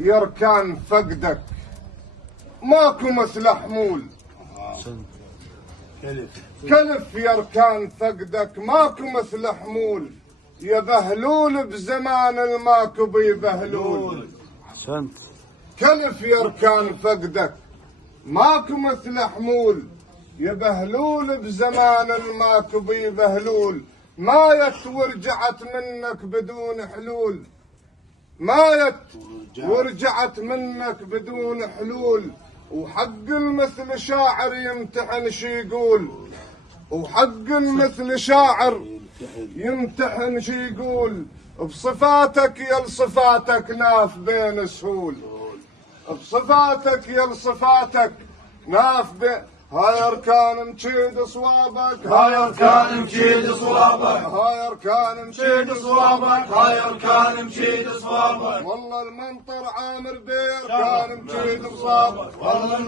يركان فقدك ماكو مثل حمول. كلف يركان فقدك ماكو مثل حمول، يا بهلول بزمان الماكو بيبهلول. كلف يركان فقدك ماكو مثل حمول، يا بهلول بزمان الماكو بيبهلول. ما يت ورجعت منك بدون حلول، ما يت ورجعت منك بدون حلول. وحق المثل شاعر يمتحن شي يقول، وحق المثل شاعر يمتحن شي يقول. بصفاتك يا لصفاتك ناف بين سهول، بصفاتك يا لصفاتك ناف بين. هاي اركان مشيد صوابك، هاي اركان مشيد صوابك، هاي اركان مشيد صوابك، هاي اركان مشيد صوابك. والله المنطر عامر بير كان مشيد صوابك، والله